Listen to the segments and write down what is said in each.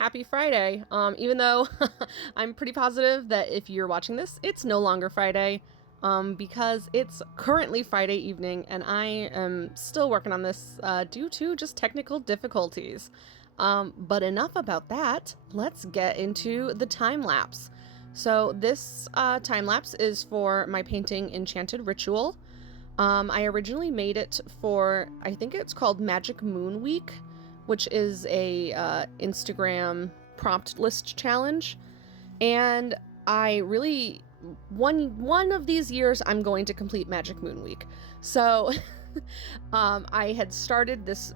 happy Friday. Even though I'm pretty positive that if you're watching this, it's no longer Friday, because it's currently Friday evening and I am still working on this due to just technical difficulties. But enough about that. Let's get into the time lapse. So this time lapse is for my painting Enchanted Ritual. I originally made it for, I think it's called Magic Moon Week, which is a Instagram prompt list challenge. And I really, one of these years, I'm going to complete Magic Moon Week. So I had started this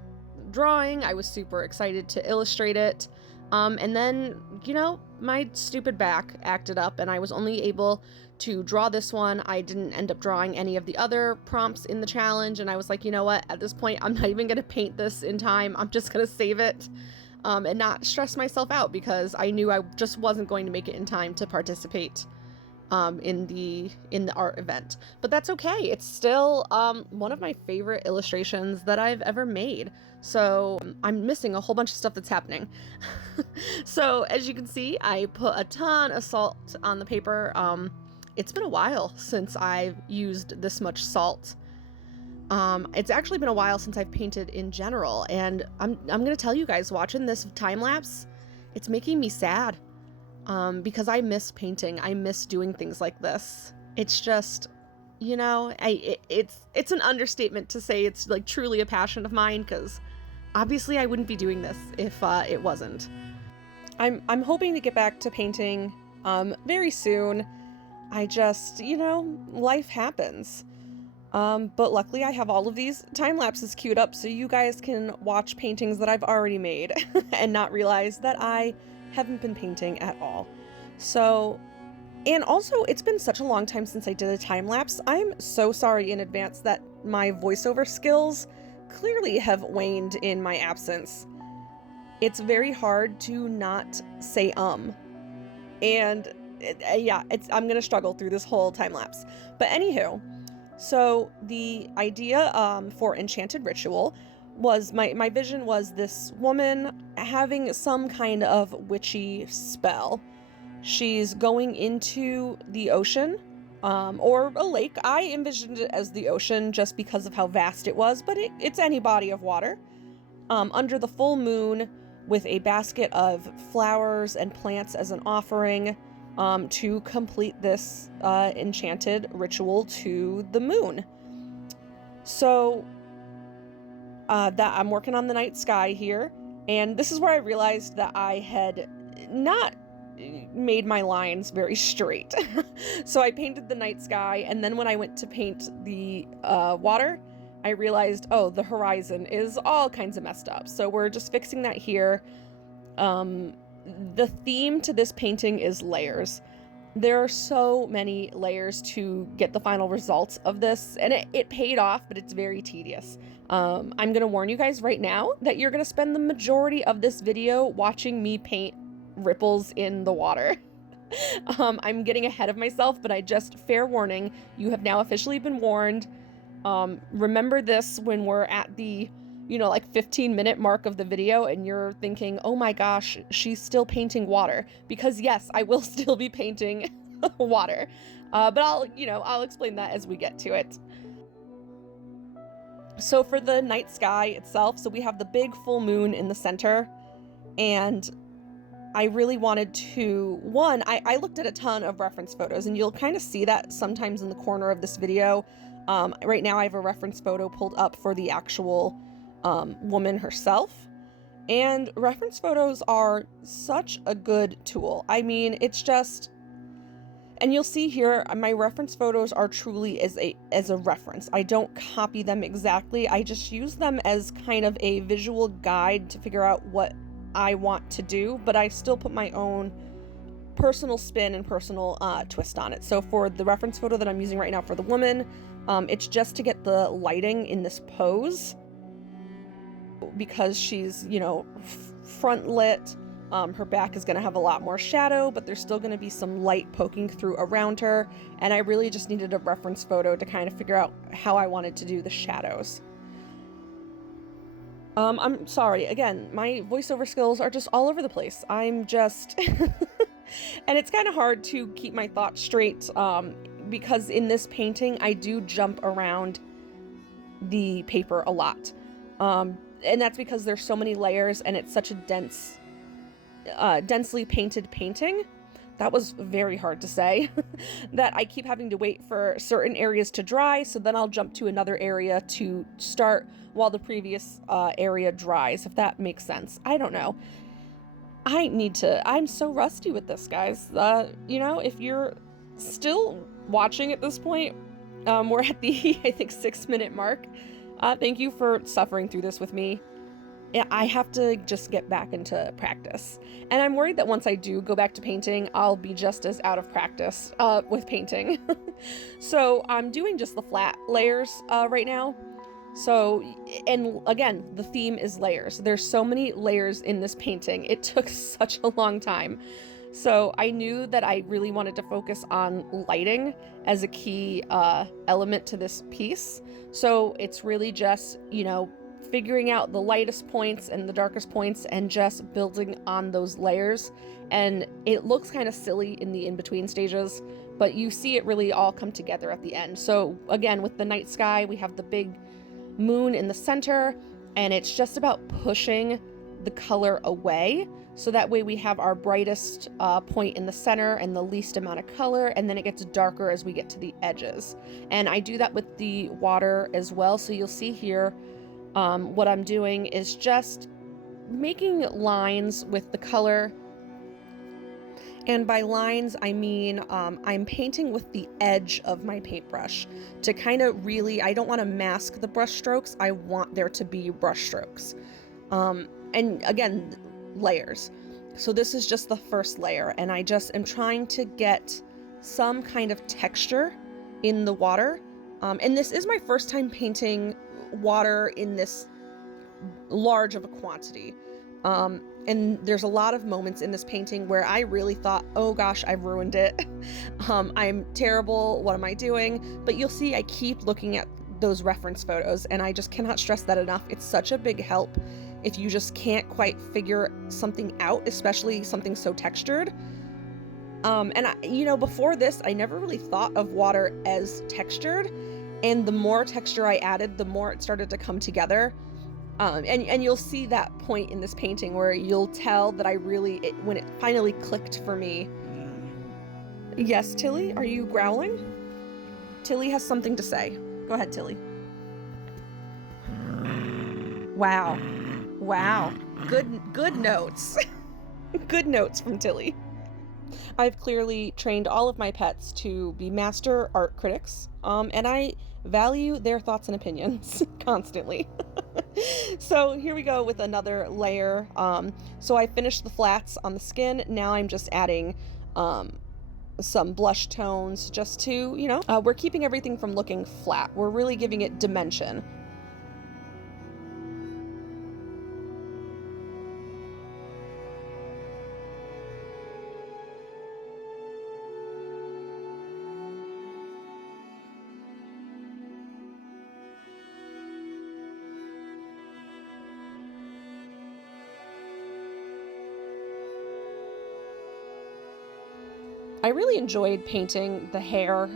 drawing. I was super excited to illustrate it. And then, my stupid back acted up and I was only able to draw this one. I didn't end up drawing any of the other prompts in the challenge. And I was like, you know what? At this point, I'm not even going to paint this in time. I'm just going to save it and not stress myself out because I knew I just wasn't going to make it in time to participate in the art event. But that's okay. It's still one of my favorite illustrations that I've ever made. So I'm missing a whole bunch of stuff that's happening. So as you can see, I put a ton of salt on the paper. It's been a while since I've used this much salt. It's actually been a while since I've painted in general, and I'm gonna tell you guys, watching this time lapse, it's making me sad. Because I miss painting. I miss doing things like this. It's just, it's an understatement to say it's like truly a passion of mine, because obviously I wouldn't be doing this if it wasn't. I'm hoping to get back to painting very soon. I just, life happens. But luckily I have all of these time lapses queued up so you guys can watch paintings that I've already made and not realize that I haven't been painting at all. So, and also it's been such a long time since I did a time lapse. I'm so sorry in advance that my voiceover skills clearly have waned in my absence. It's very hard to not say and I'm gonna struggle through this whole time lapse. But anywho, so the idea for Enchanted Ritual was, my vision was this woman having some kind of witchy spell. She's going into the ocean, or a lake. I envisioned it as the ocean just because of how vast it was, but it's any body of water. Under the full moon, with a basket of flowers and plants as an offering, to complete this enchanted ritual to the moon. So that I'm working on the night sky here, and this is where I realized that I had not made my lines very straight. So I painted the night sky, and then when I went to paint the water, I realized, oh, the horizon is all kinds of messed up. So we're just fixing that here. The theme to this painting is layers. There are so many layers to get the final results of this, and it paid off, but it's very tedious. I'm gonna warn you guys right now that you're gonna spend the majority of this video watching me paint ripples in the water. I'm getting ahead of myself, but fair warning, you have now officially been warned. Remember this when we're at the 15-minute mark of the video and you're thinking, oh my gosh, she's still painting water. Because yes, I will still be painting water. But I'll explain that as we get to it. So for the night sky itself, so we have the big full moon in the center, and I really wanted to, I looked at a ton of reference photos, and you'll kind of see that sometimes in the corner of this video. Right now I have a reference photo pulled up for the actual woman herself, and reference photos are such a good tool. I mean, it's just, and you'll see here, my reference photos are truly as a reference. I don't copy them exactly. I just use them as kind of a visual guide to figure out what I want to do, but I still put my own personal spin and personal twist on it. So for the reference photo that I'm using right now for the woman, it's just to get the lighting in this pose, because she's, front lit. Her back is going to have a lot more shadow, but there's still going to be some light poking through around her. And I really just needed a reference photo to kind of figure out how I wanted to do the shadows. I'm sorry. Again, my voiceover skills are just all over the place. I'm just... And it's kind of hard to keep my thoughts straight because in this painting, I do jump around the paper a lot. And that's because there's so many layers and it's such a densely painted painting. That was very hard to say. That I keep having to wait for certain areas to dry, so then I'll jump to another area to start while the previous area dries, if that makes sense. I don't know. I'm so rusty with this, guys. You know, if you're still watching at this point, we're at the, I think, 6-minute mark. Thank you for suffering through this with me. I have to just get back into practice. And I'm worried that once I do go back to painting, I'll be just as out of practice with painting. So I'm doing just the flat layers right now. So, and again, the theme is layers. There's so many layers in this painting. It took such a long time. So I knew that I really wanted to focus on lighting as a key element to this piece. So it's really just, you know, figuring out the lightest points and the darkest points and just building on those layers. And it looks kind of silly in the in-between stages, but you see it really all come together at the end. So again, with the night sky, we have the big moon in the center, and it's just about pushing the color away. So that way we have our brightest point in the center and the least amount of color, and then it gets darker as we get to the edges. And I do that with the water as well. So you'll see here, what I'm doing is just making lines with the color. And by lines, I mean, I'm painting with the edge of my paintbrush to kind of really, I don't want to mask the brush strokes. I want there to be brush strokes. And again, layers. So this is just the first layer, and I just am trying to get some kind of texture in the water. And this is my first time painting water in this large of a quantity. And there's a lot of moments in this painting where I really thought, oh gosh, I've ruined it. I'm terrible. What am I doing? But you'll see I keep looking at those reference photos, and I just cannot stress that enough. It's such a big help if you just can't quite figure something out, especially something so textured. And you know, before this, I never really thought of water as textured. And the more texture I added, the more it started to come together. And you'll see that point in this painting where you'll tell that I really, when it finally clicked for me. Yes, Tilly, are you growling? Tilly has something to say. Go ahead, Tilly. Wow. Wow. Good notes. Good notes from Tilly. I've clearly trained all of my pets to be master art critics, and I value their thoughts and opinions constantly. So here we go with another layer. So I finished the flats on the skin. Now I'm just adding some blush tones just to, you know, we're keeping everything from looking flat. We're really giving it dimension. I really enjoyed painting the hair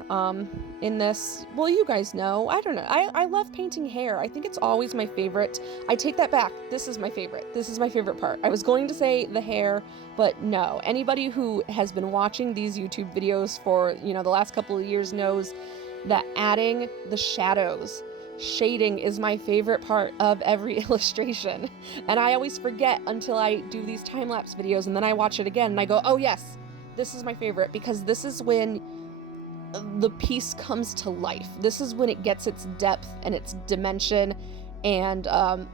in this. Well, you guys know, I don't know. I love painting hair. I think it's always my favorite. I take that back. This is my favorite. This is my favorite part. I was going to say the hair, but no. Anybody who has been watching these YouTube videos for, you know, the last couple of years knows that adding the shadows, shading is my favorite part of every illustration. And I always forget until I do these time-lapse videos, and then I watch it again and I go, oh yes, this is my favorite, because this is when the piece comes to life. This is when it gets its depth and its dimension. And,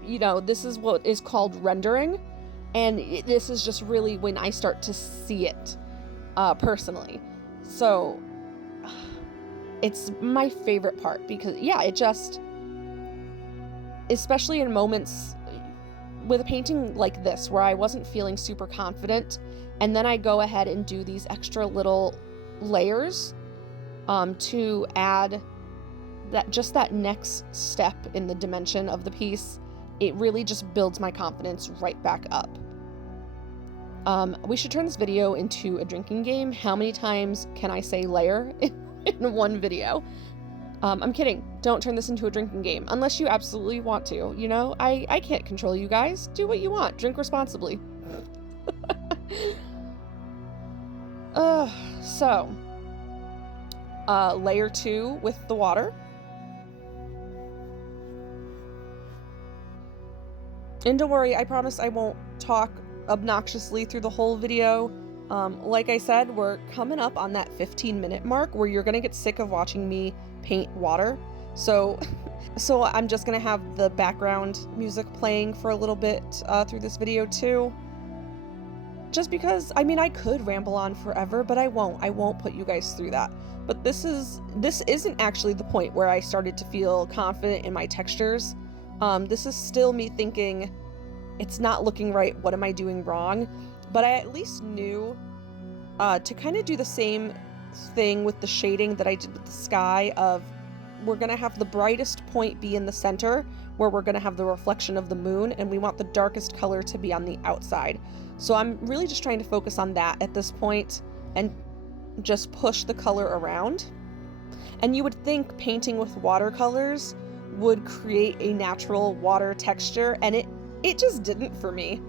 you know, this is what is called rendering. And this is just really when I start to see it personally. So it's my favorite part because, yeah, it just, especially in moments with a painting like this where I wasn't feeling super confident, and then I go ahead and do these extra little layers to add that, just that next step in the dimension of the piece. it really just builds my confidence right back up. We should turn this video into a drinking game. How many times can I say layer in one video? I'm kidding. Don't turn this into a drinking game unless you absolutely want to. You know, I can't control you guys. Do what you want. Drink responsibly. So, layer 2 with the water. And don't worry, I promise I won't talk obnoxiously through the whole video. Like I said, we're coming up on that 15-minute mark where you're gonna get sick of watching me paint water. So I'm just gonna have the background music playing for a little bit through this video too. Just because, I mean, I could ramble on forever, but I won't put you guys through that. But this isn't actually the point where I started to feel confident in my textures. This is still me thinking, it's not looking right, what am I doing wrong? But I at least knew to kind of do the same thing with the shading that I did with the sky of, we're gonna have the brightest point be in the center, where we're gonna have the reflection of the moon, and we want the darkest color to be on the outside. So I'm really just trying to focus on that at this point and just push the color around. And you would think painting with watercolors would create a natural water texture, and it just didn't for me.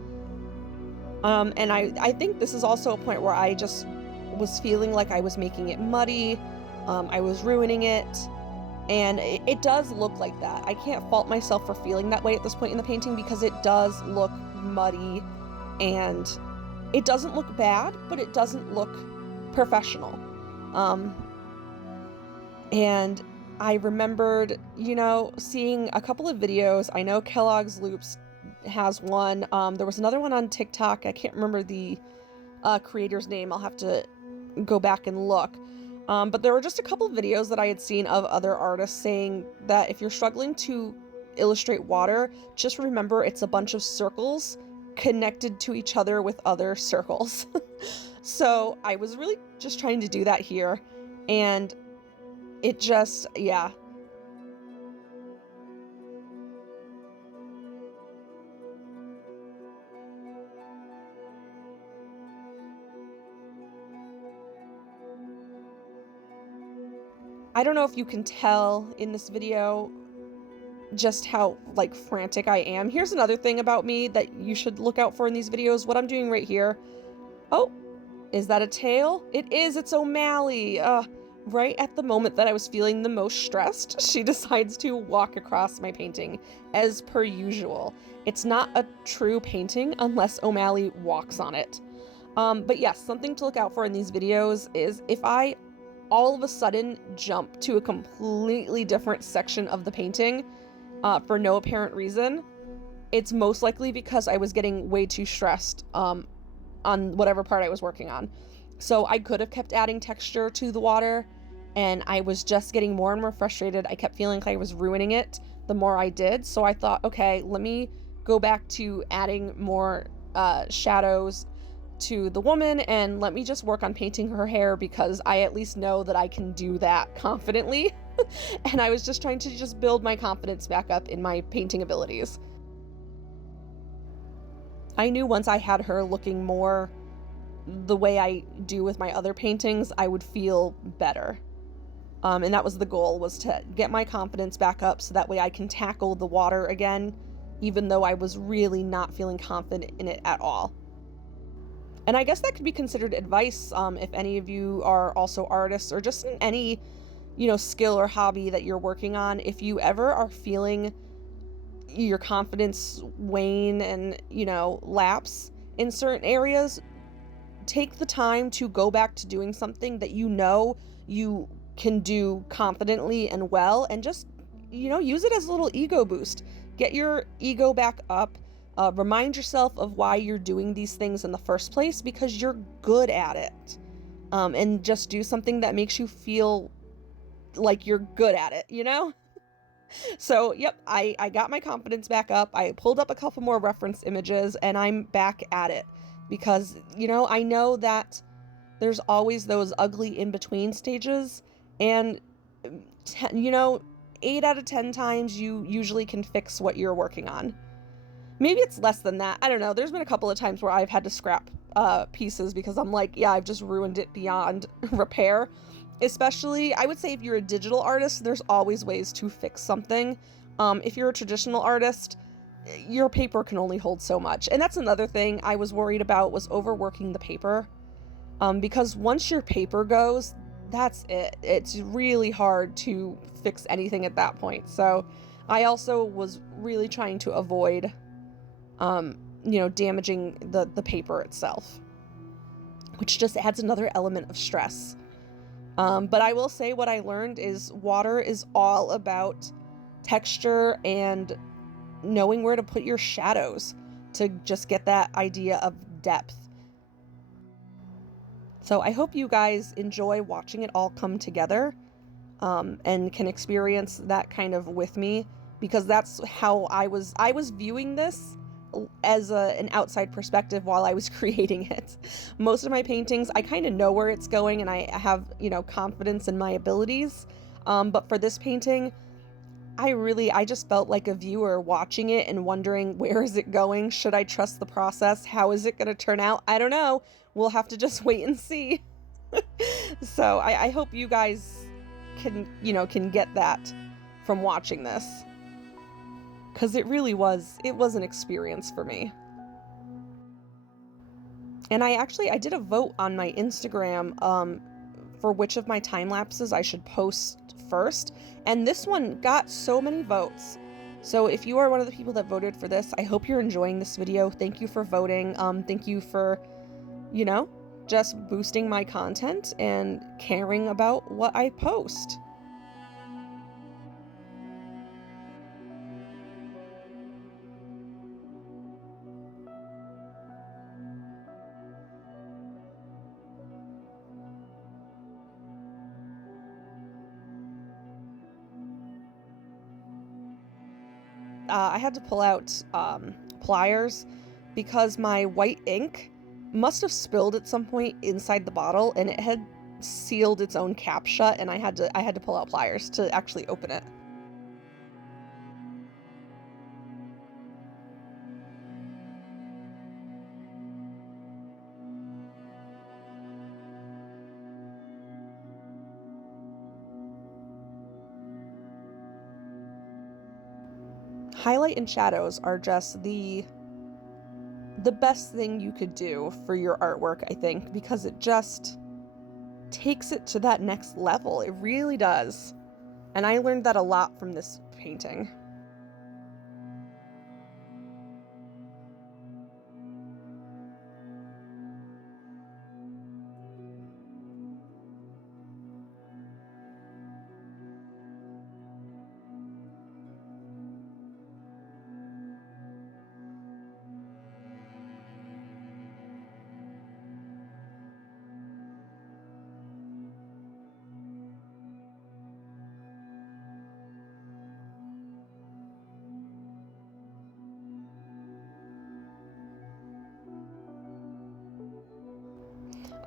And I think this is also a point where I just was feeling like I was making it muddy, I was ruining it, and it does look like that. I can't fault myself for feeling that way at this point in the painting because it does look muddy, and it doesn't look bad, but it doesn't look professional. And I remembered, you know, seeing a couple of videos. I know Kellogg's Loops has one. There was another one on TikTok. I can't remember the creator's name. I'll have to go back and look. But there were just a couple of videos that I had seen of other artists saying that if you're struggling to illustrate water, just remember it's a bunch of circles connected to each other with other circles. So I was really just trying to do that here, and it just, yeah. I don't know if you can tell in this video just how like frantic I am. Here's another thing about me that you should look out for in these videos. What I'm doing right here. Oh, is that a tail? It is, it's O'Malley. Right at the moment that I was feeling the most stressed, she decides to walk across my painting as per usual. It's not a true painting unless O'Malley walks on it. But yes, something to look out for in these videos is if I all of a sudden jump to a completely different section of the painting for no apparent reason, it's most likely because I was getting way too stressed on whatever part I was working on. So I could have kept adding texture to the water, and I was just getting more and more frustrated. I kept feeling like I was ruining it the more I did. So I thought, okay, let me go back to adding more shadows to the woman, and let me just work on painting her hair because I at least know that I can do that confidently. And I was just trying to just build my confidence back up in my painting abilities. I knew once I had her looking more the way I do with my other paintings, I would feel better. And that was the goal, was to get my confidence back up so that way I can tackle the water again, even though I was really not feeling confident in it at all. And I guess that could be considered advice if any of you are also artists or just in any, you know, skill or hobby that you're working on. If you ever are feeling your confidence wane and, you know, lapse in certain areas, take the time to go back to doing something that you know you can do confidently and well, and just, you know, use it as a little ego boost. Get your ego back up. Remind yourself of why you're doing these things in the first place, because you're good at it. And just do something that makes you feel like you're good at it, you know? So, yep, I got my confidence back up. I pulled up a couple more reference images, and I'm back at it. Because, you know, I know that there's always those ugly in-between stages, and, you know, 8 out of 10 times you usually can fix what you're working on. Maybe it's less than that. I don't know. There's been a couple of times where I've had to scrap pieces because I'm like, yeah, I've just ruined it beyond repair. Especially, I would say if you're a digital artist, there's always ways to fix something. If you're a traditional artist, your paper can only hold so much. And that's another thing I was worried about, was overworking the paper. Because once your paper goes, that's it. It's really hard to fix anything at that point. So I also was really trying to avoid, damaging the paper itself, which just adds another element of stress. But I will say what I learned is water is all about texture and knowing where to put your shadows to just get that idea of depth. So I hope you guys enjoy watching it all come together, and can experience that kind of with me, because that's how I was viewing this as an outside perspective while I was creating it. Most of my paintings, I kind of know where it's going and I have, confidence in my abilities. But for this painting, I just felt like a viewer watching it and wondering, where is it going? Should I trust the process? How is it going to turn out? I don't know. We'll have to just wait and see. So I hope you guys can get that from watching this, because it was an experience for me. And I did a vote on my Instagram for which of my time lapses I should post first, and this one got so many votes. So if you are one of the people that voted for this, I hope you're enjoying this video. Thank you for voting. Thank you for, just boosting my content and caring about what I post. I had to pull out pliers because my white ink must have spilled at some point inside the bottle, and it had sealed its own cap shut, and I had to pull out pliers to actually open it. Highlight and shadows are just the best thing you could do for your artwork, I think, because it just takes it to that next level. It really does. And I learned that a lot from this painting.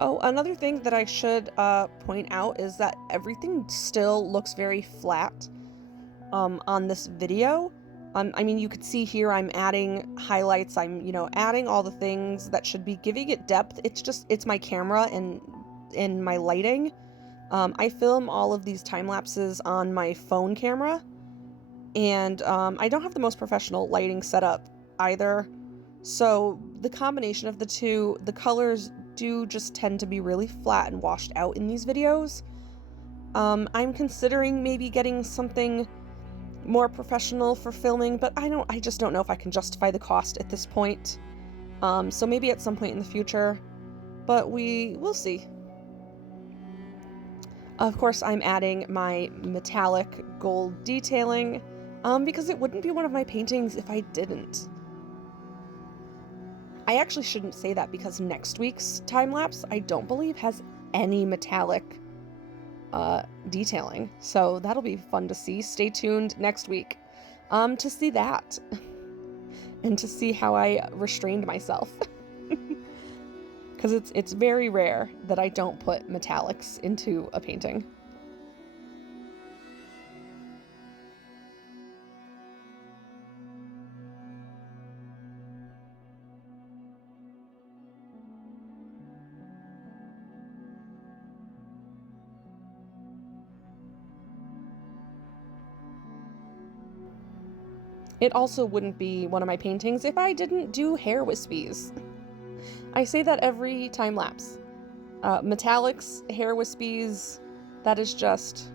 Oh, another thing that I should point out is that everything still looks very flat on this video. I mean, you could see here I'm adding highlights, I'm, adding all the things that should be giving it depth. It's my camera and my lighting. I film all of these time lapses on my phone camera, and I don't have the most professional lighting setup either. So the combination of the two, the colors do just tend to be really flat and washed out in these videos. I'm considering maybe getting something more professional for filming, but I just don't know if I can justify the cost at this point. So maybe at some point in the future, but we'll see. Of course, I'm adding my metallic gold detailing, because it wouldn't be one of my paintings if I didn't. I actually shouldn't say that, because next week's time-lapse, I don't believe, has any metallic detailing. So that'll be fun to see. Stay tuned next week to see that. And to see how I restrained myself. Because it's very rare that I don't put metallics into a painting. It also wouldn't be one of my paintings if I didn't do hair wispies. I say that every time lapse. Metallics, hair wispies, that is just...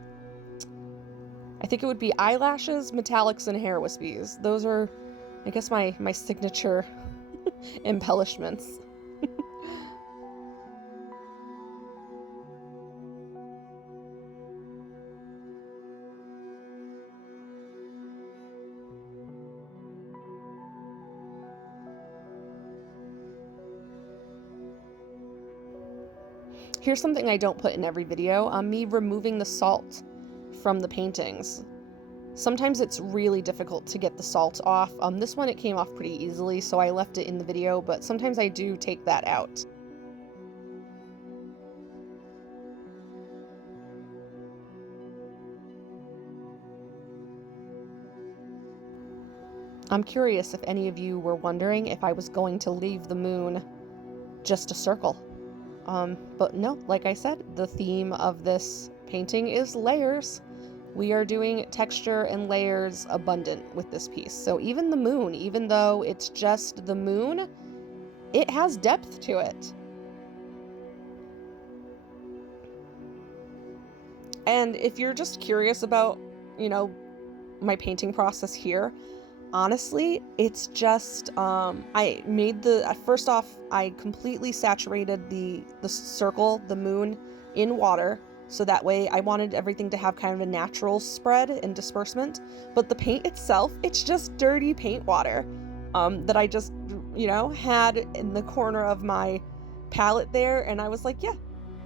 I think it would be eyelashes, metallics, and hair wispies. Those are, I guess, my signature embellishments. Here's something I don't put in every video, me removing the salt from the paintings. Sometimes it's really difficult to get the salt off. This one, it came off pretty easily, so I left it in the video, but sometimes I do take that out. I'm curious if any of you were wondering if I was going to leave the moon just a circle. But no, like I said, the theme of this painting is layers. We are doing texture and layers abundant with this piece. So even the moon, even though it's just the moon, it has depth to it. And if you're just curious about, you know, my painting process here, honestly, it's just, first off, I completely saturated the circle, the moon, in water, so that way I wanted everything to have kind of a natural spread and disbursement. But the paint itself, it's just dirty paint water, that I just, you know, had in the corner of my palette there, and I was like, yeah,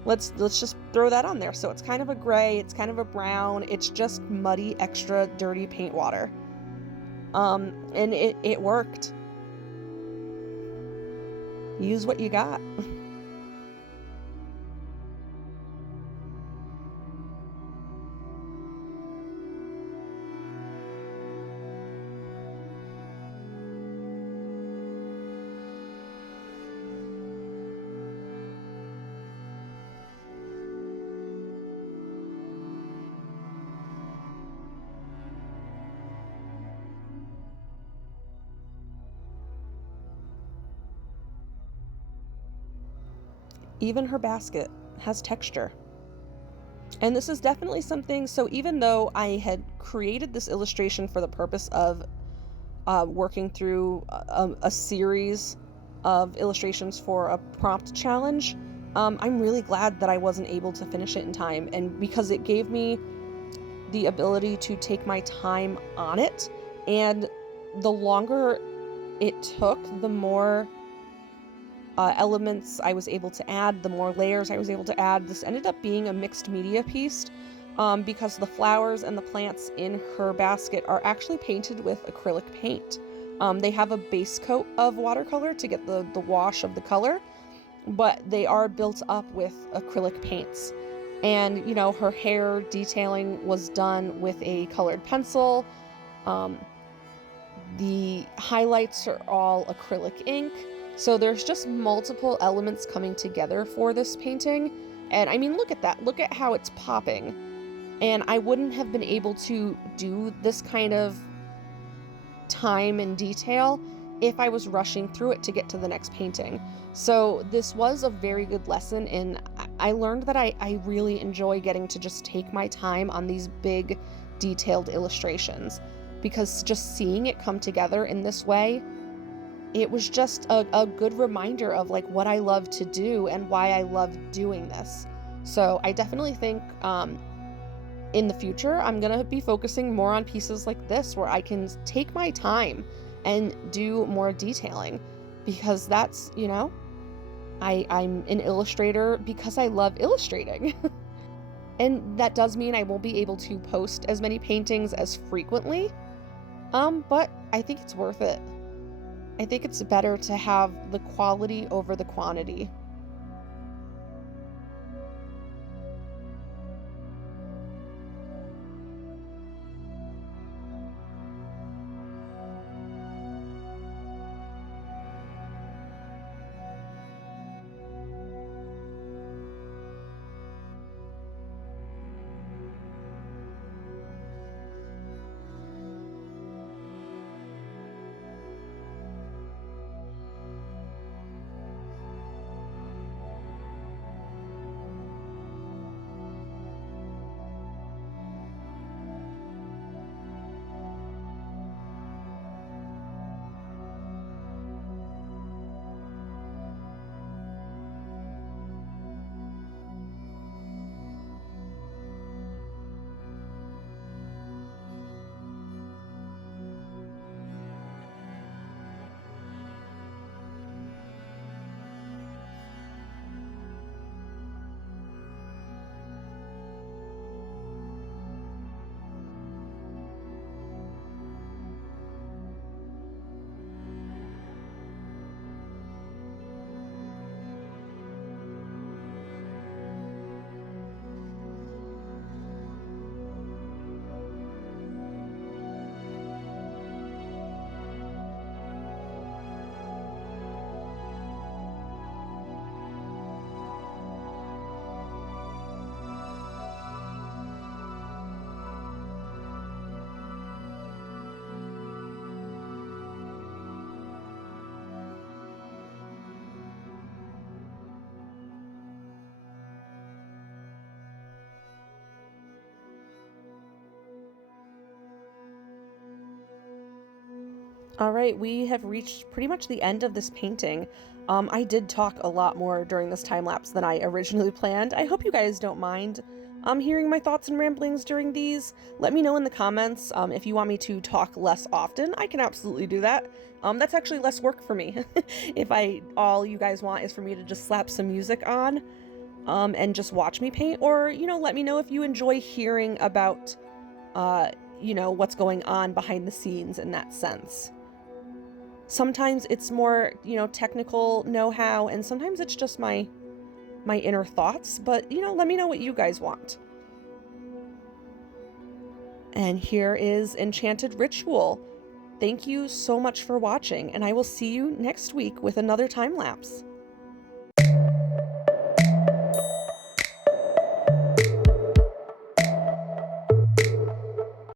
let's just throw that on there. So it's kind of a gray, it's kind of a brown, it's just muddy, extra dirty paint water. And it worked. Use what you got. Even her basket has texture. And this is definitely something, so even though I had created this illustration for the purpose of working through a series of illustrations for a prompt challenge, I'm really glad that I wasn't able to finish it in time, and because it gave me the ability to take my time on it, and the longer it took, the more elements I was able to add, the more layers I was able to add. This ended up being a mixed media piece, because the flowers and the plants in her basket are actually painted with acrylic paint. They have a base coat of watercolor to get the wash of the color, but they are built up with acrylic paints. And, you know, her hair detailing was done with a colored pencil. The highlights are all acrylic ink. So there's just multiple elements coming together for this painting. And I mean, look at that. Look at how it's popping. And I wouldn't have been able to do this kind of time and detail if I was rushing through it to get to the next painting. So this was a very good lesson, and I learned that I really enjoy getting to just take my time on these big, detailed illustrations, because just seeing it come together in this way, it was just a good reminder of like what I love to do and why I love doing this. So I definitely think in the future, I'm gonna be focusing more on pieces like this where I can take my time and do more detailing, because that's, you know, I'm an illustrator because I love illustrating. And that does mean I won't be able to post as many paintings as frequently, but I think it's worth it. I think it's better to have the quality over the quantity. All right, we have reached pretty much the end of this painting. I did talk a lot more during this time lapse than I originally planned. I hope you guys don't mind hearing my thoughts and ramblings during these. Let me know in the comments if you want me to talk less often. I can absolutely do that. That's actually less work for me. If all you guys want is for me to just slap some music on and just watch me paint, or, let me know if you enjoy hearing about, what's going on behind the scenes in that sense. Sometimes it's more, technical know-how, and sometimes it's just my inner thoughts, but, let me know what you guys want. And here is Enchanted Ritual. Thank you so much for watching, and I will see you next week with another time lapse.